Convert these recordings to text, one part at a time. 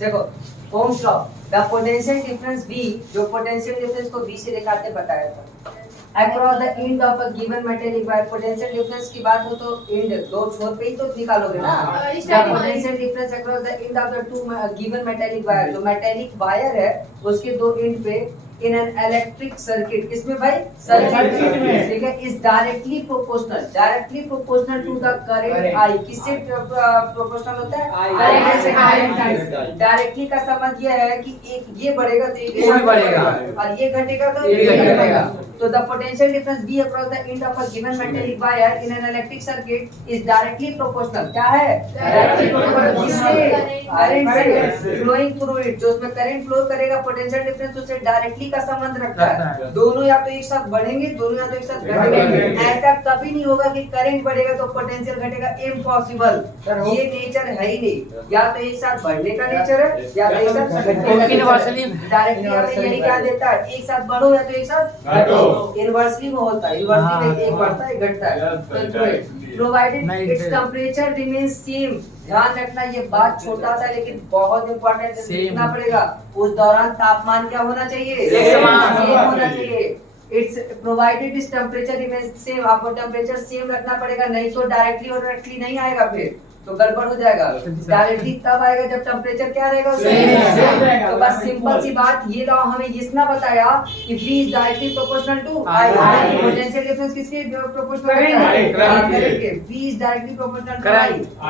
देखो Ohm's law, the potential difference V, जो potential difference को V से दिखाते बताया था, across the end of a given metallic wire. Potential difference की बात हो तो एंड दो छोर पे ही तो निकालोगे ना। The potential difference across the end of the two given metallic wire, जो मेटेलिक वायर है उसके दो एंड पे इन एन इलेक्ट्रिक सर्किट, किसमें भाई? सर्किट में, ठीक है। Is directly proportional to the current I। किससे प्रोपोर्शनल होता है? करंट से। डायरेक्टली का संबंध ये है कि एक ये बढ़ेगा तो एक ये बढ़ेगा, और ये घटेगा तो ये घटेगा। तो the potential difference V across the end of a given metallic wire in an electric circuit is directly proportional। क्या है? डायरेक्टली प्रोपोर्शनल किससे? करंट से, फ्लोइंग थ्रू इट। जो उसमें करंट फ्लो करेगा, पोटेंशियल डिफरेंस उससे डायरेक्टली का संबंध रखता है। दोनों या तो एक साथ बढ़ेंगे, दोनों या तो एक साथ घटेंगे। ऐसा कभी नहीं होगा कि करंट बढ़ेगा तो पोटेंशियल घटेगा, इम्पॉसिबल। ये नेचर है ही नहीं। या तो एक साथ बढ़ने का नेचर है या तो एक साथ घटने का नेचर है। डायरेक्टली हमें यही क्या देता है, एक साथ बढ़ो या तो एक साथ घटो। इनवर्सली में होता है, इनवर्सली में एक बढ़ता है एक घटता है। Provided its temperature remains same. ध्यान रखना, ये बात छोटा सा लेकिन बहुत इंपॉर्टेंट है, लिखना पड़ेगा। उस दौरान तापमान क्या होना चाहिए? सेम होना चाहिए। इट्स प्रोवाइडेड इस टेम्परेचर रिमेन्स सेम। आपको टेम्परेचर सेम रखना पड़ेगा, नहीं तो डायरेक्टली और डायरेक्टली नहीं आएगा, फिर तो गड़बड़ हो जाएगा। डायरेक्टली तब आएगा जब टेम्परेचर क्या रहेगा? सेम रहेगा। तो बस सिंपल सी बात, ये लॉ हमें इसना बताया कि V is directly proportional to I। Potential difference किसके प्रोपोर्शनल है? करंट के। V is directly proportional to I।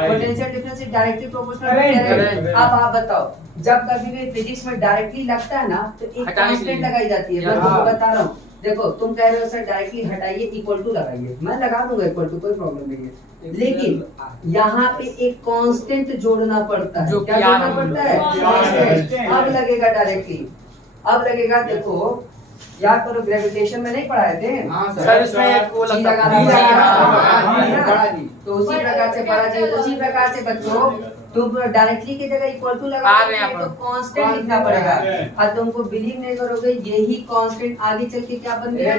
Potential difference is directly proportional to current. अब आप बताओ, जब कभी भी फिजिक्स में डायरेक्टली लगता है ना तो एक कांस्टेंट लगाई जाती है। मैं तुमको बता रहा हूँ, देखो तुम कह रहे हो सर डायरेक्टली हटाइए, इक्वल टू लगाइए, मैं लगा दूंगा इक्वल टू, कोई प्रॉब्लम नहीं है। लेकिन यहाँ पे एक कांस्टेंट जोड़ना पड़ता है। क्या जोड़ना पड़ता है? कांस्टेंट। अब लगेगा डायरेक्टली, अब लगेगा। देखो याद करो, ग्रेविटेशन में नहीं पढ़ाए थे सर, इसमें वो लगाना तो उसी प्रकार से पढ़ा चाहिए। उसी प्रकार से बच्चों तुम डायरेक्टली की जगह इक्वल टू लगा तो कांस्टेंट लिखना पड़ेगा। और तुमको बिलीव नहीं करोगे, यही कांस्टेंट आगे चल के क्या बन गया?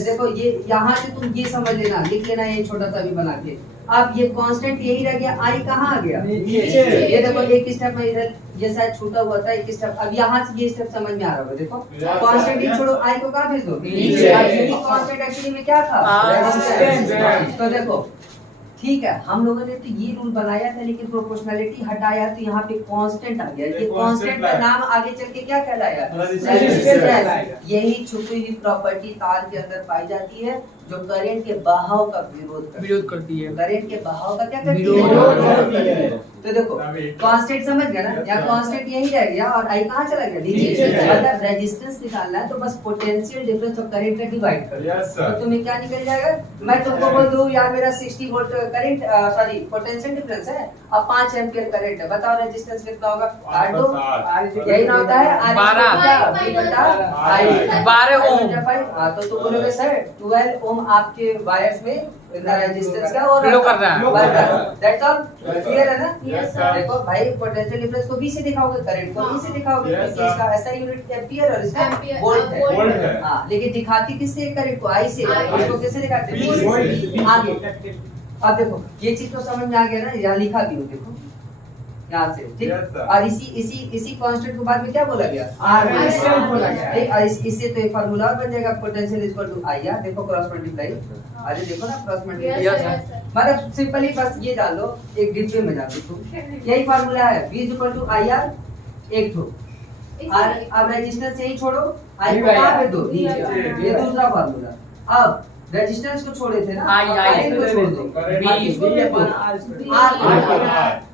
देखो ये यहाँ से तुम ये समझ लेना, लिख लेना ये छोटा सा भी बना के। अब ये कांस्टेंट यही रह गया, I कहाँ आ गया? ये देखो एक स्टेप में इधर ये शायद छूटा हुआ था, एक स्टेप। अब यहाँ से ये स्टेप समझ में आ रहा होगा। देखो कांस्टेंट ही छोड़ो, I को कहाँ भेज दो? यही कांस्टेंट एक्चुअली में क्या था? तो देखो ठीक है, हम लोगों ने तो ये रूल बनाया था, लेकिन प्रोपोर्शनलिटी हटाया तो यहाँ पे कांस्टेंट आ गया। ये कांस्टेंट का नाम आगे चल के क्या कहलाया? रेजिस्टेंस। यही छुपी हुई प्रॉपर्टी तार के अंदर पाई जाती है, जो करंट के बहाव का विरोध करती है। करंट के बहाव का क्या करती है? तो देखो कांस्टेंट समझ गया ना, या कांस्टेंट यही रह गया और I कहाँ चला गया? नीचे। अगर रेजिस्टेंस निकालना है तो बस पोटेंशियल डिफरेंस और करंट का डिवाइड कर दो, तो तुम्हें क्या निकल जाएगा? मैं तुमको बोल दूं यार मेरा 60 volt current, sorry potential difference है और 5 एम्पीयर करंट है, बताओ रेजिस्टेंस कितना होगा? 8 यही ना होता है? 12 ओम। हाँ तो तुम बोलोगे सर 12 ओम आपके वायर्स में रेजिस्टेंस क्या हो फ्लो कर रहा है। दैट्स ऑल क्लियर है ना? देखो भाई पोटेंशियल डिफरेंस को V से दिखाओगे, करंट को E से दिखाओगे, क्योंकि इसका ऐसा यूनिट एम्पीयर और इसका वोल्ट है। हां लेकिन दिखाती किससे? करंट को I से, इसको किससे दिखाते हैं? आगे। अब देखो ये चीज तो समझ में आ गया ना, यहाँ लिखा भी हो देखो यहाँ से, ठीक। और इसी कांस्टेंट को बाद में क्या बोला गया? R बोला गया, ठीक। और इससे तो एक फार्मूला बन जाएगा, पोटेंशियल इक्वल टू I। देखो क्रॉस मल्टीप्लाई, अरे देखो ना क्रॉस मल्टीप्लाई, मतलब सिंपली बस ये डाल दो, एक डिब्बे में डाल दो, यही फार्मूला है। V इक्वल टू IR एक दो, और अब रेजिस्टेंस यही छोड़ो, I को कहां पे दो? नीचे। ये दूसरा फार्मूला। अब रेजिस्टेंस को छोड़े थे ना, I को छोड़ दो, इसको R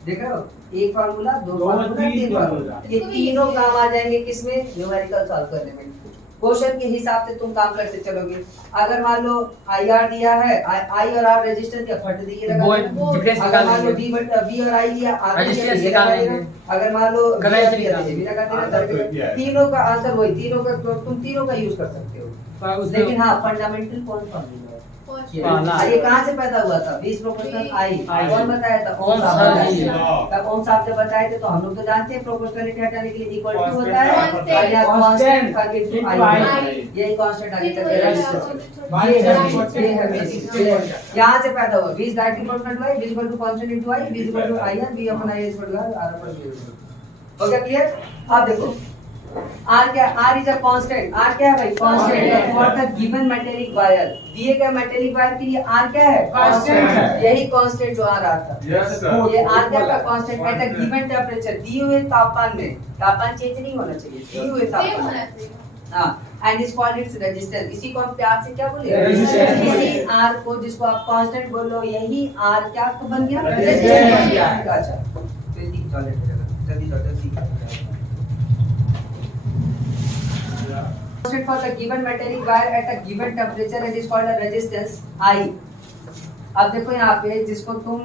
देख रहे हो? एक फार्मूला, दो फार्मूला, तीन फार्मूला, ये तीनों काम आ जाएंगे किसमें? न्यूमेरिकल सॉल्व करने में। क्वेश्चन के हिसाब से तुम काम करते चलोगे। अगर मान लो IR दिया है, I और R रेजिस्टेंस क्या फट दिए लगा देना। अगर मान लो V और I दिया, R रेजिस्टेंस निकाल देना। अगर मान लो करंट दिया तो भी लगा देना। तीनों का आंसर वही, तीनों का तुम तीनों का यूज कर सकते हो। लेकिन हाँ फंडामेंटल कौन फार्मूला है? ना। और ये कहाँ से पैदा हुआ था? V is proportional I। कौन बताया था? ओम साहब साहब बताए जी। थे। तब ओम साहब जब बताए थे तो हम लोग तो जानते हैं प्रोपोर्शनलिटी हटाने के लिए इक्वल टू Constant, होता है constant, और यहाँ कांस्टेंट का into into I। I। यही कांस्टेंट आगे तक ये है मेरी। यहाँ से पैदा हुआ। V is directly proportional to I, V is equal to constant into I, V is equal to I and V upon I is equal to R upon V। हो गया क्लियर? अब देखो R क्या? R is a constant। R क्या है भाई? Constant। For the given metallic wire, दिए गए metallic wire के लिए R क्या है? Constant है। यही constant जो आ रहा था। Yes, sir। ये R क्या का constant at a given temperature, दिए हुए तापमान में। तापमान चेंज नहीं होना चाहिए, दिए हुए तापमान। हाँ, and is called its resistance। इसी को हम प्यार से क्या बोले? Resistance। इसी R को जिसको आप constant बोलो, यही R क्या बन गया? Resistance बन गया। अच्छा, जल्दी टॉयलेट जल्दी जल्दी। Constant for the given metallic wire at a given temperature it is called a resistance I। अब देखो यहाँ पे जिसको तुम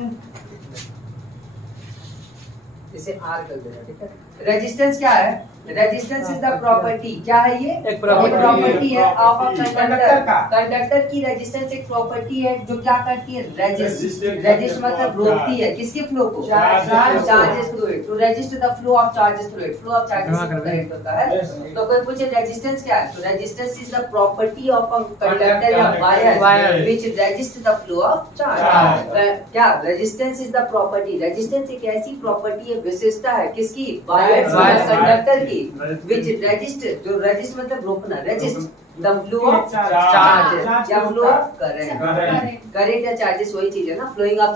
इसे R कर देना, ठीक है? रेजिस्टेंस क्या है? Resistance is the property. क्या है ये? एक property है ऑफ अ कंडक्टर कंडक्टर। का। कंडक्टर की रेजिस्टेंस एक प्रॉपर्टी है जो क्या करती है? रेजिस्ट। Resist रेजिस्ट मतलब करती है रोकती है किसके फ्लो को? Charges। Charges through it. To resist the flow of charges through it. Flow of charges हाँ, कर दे। करंट होता है। Yes। तो कोई पूछे रेजिस्टेंस क्या है? तो resistance is the property of a conductor या Conductor। Wire Wire। Which resist the flow of charge. Charge। क्या? Resistance is the property. Resistance एक ऐसी प्रॉपर्टी है, विशेषता है किसकी? Wire Wire। कंडक्टर की व्हिच रेजिस्ट, जो रेजिस्ट मतलब रोकना, resist the flow of Charge। Charge या flow of current. Current। Current या चार्जेस वही चीज है ना, फ्लोइंग ऑफ